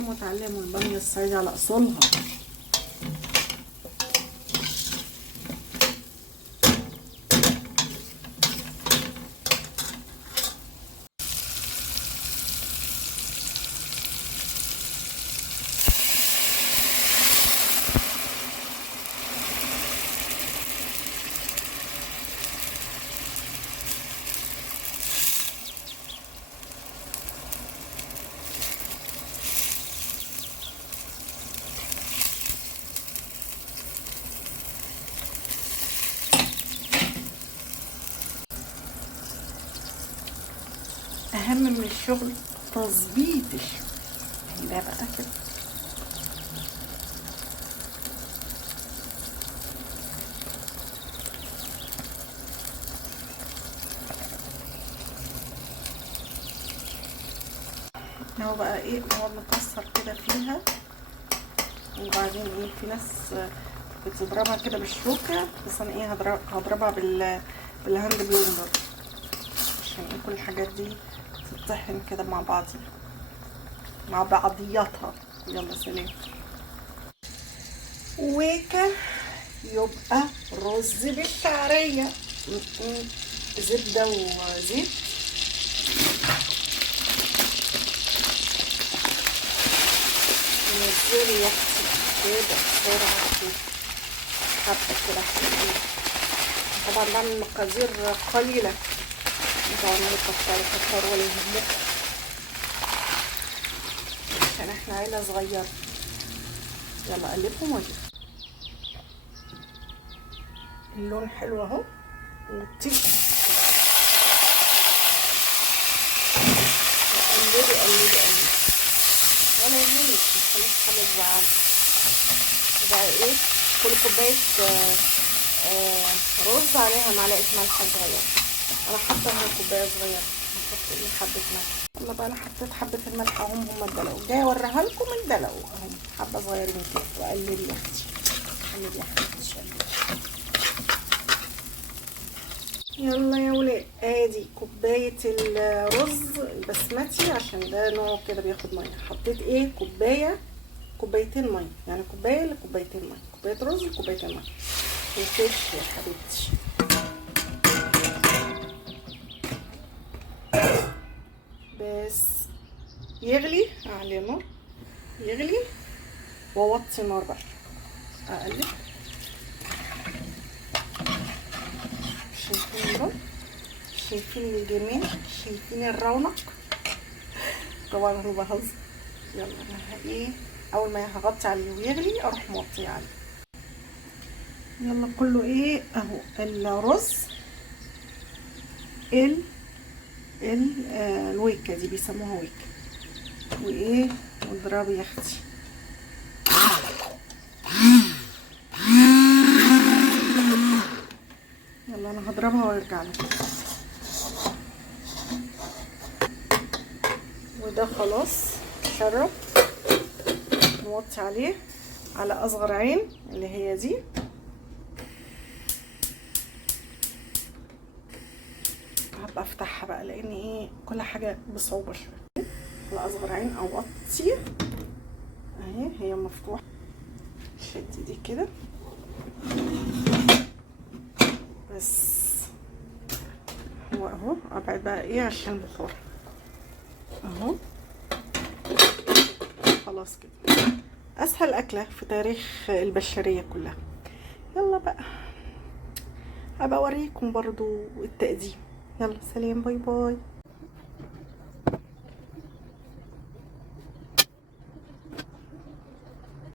اتعلموا الباميه الصعيدي على اصولها. اهم من الشغل تظبيط الشغل. ده بقى كده هو بقى ايه، نقعد نكسر كده فيها، وبعدين ايه، في ناس بتضربها كده بالشوكه، بس انا ايه هضربها بالهاند بلندر عشان ايه كل الحاجات دي تطحن كده مع بعضياتها. يلا سلام. وكا يبقى رز بالشعريه، زبده وزيت. نزلي يا اختي كده بسرعه كده، حبه كده حلوين. طبعا بعمل مقادير قليله، انتوا عمالين كتروا ولا يهمكم، عشان احنا عيله صغيره. يلا قلبهم واجيب. اللون حلو اهو، والطيب. قلبي ولا يهمك، متخليش حاجه تزعل. بقى ايه، كل كوبايه رز عليها معلقه ملح صغيره. انا حاطه هنا كوبايه صغيره، هحط ايه حبه ملح. يلا بقى انا حطيت حبه الملح اهم، هم الدلقوا. جايه اوريها لكم الدلقوا اهم، حبه صغيرين كده. وقلبي يا اختي، قلبي يا حبيبتي. يلا يا ولاد، ادي كوبايه الرز البسمتي، عشان ده نوع كده بياخد ميه. حطيت ايه، كوبايتين ميه، يعني كوبايه لكوبايتين ميه، كوبايه رز لكوبايتين ميه. وفش يا حبيبتي. بس يغلي، اعلي النار يغلي واوطي النار بقى، اقلب. شايفين النار، شايفين الجمال، شايفين الرونق. طبعا انا بهزر. يلا انا ايه، اول ما هغطي عليه ويغلي اروح موطيه عليه. يلا كله ايه اهو، الرز الويكه دي بيسموها ويكه. وايه، واضربي يا اختي. يلا انا هضربها وارجع لك. وده خلاص شرب. نوطي عليه على اصغر عين اللي هي دي. هبقى افتحها بقى، لان ايه كل حاجه بصعوبه شويه. على اصغر عين او وطي اهي، هي مفتوحه. شدي دي كده بس. هو اهو، ابعد بقى ايه عشان البخار اهو. خلاص كده، اسهل اكله في تاريخ البشريه كلها. يلا بقى ابقى اوريكم برضو التقديم. يلا سلام، باي باي.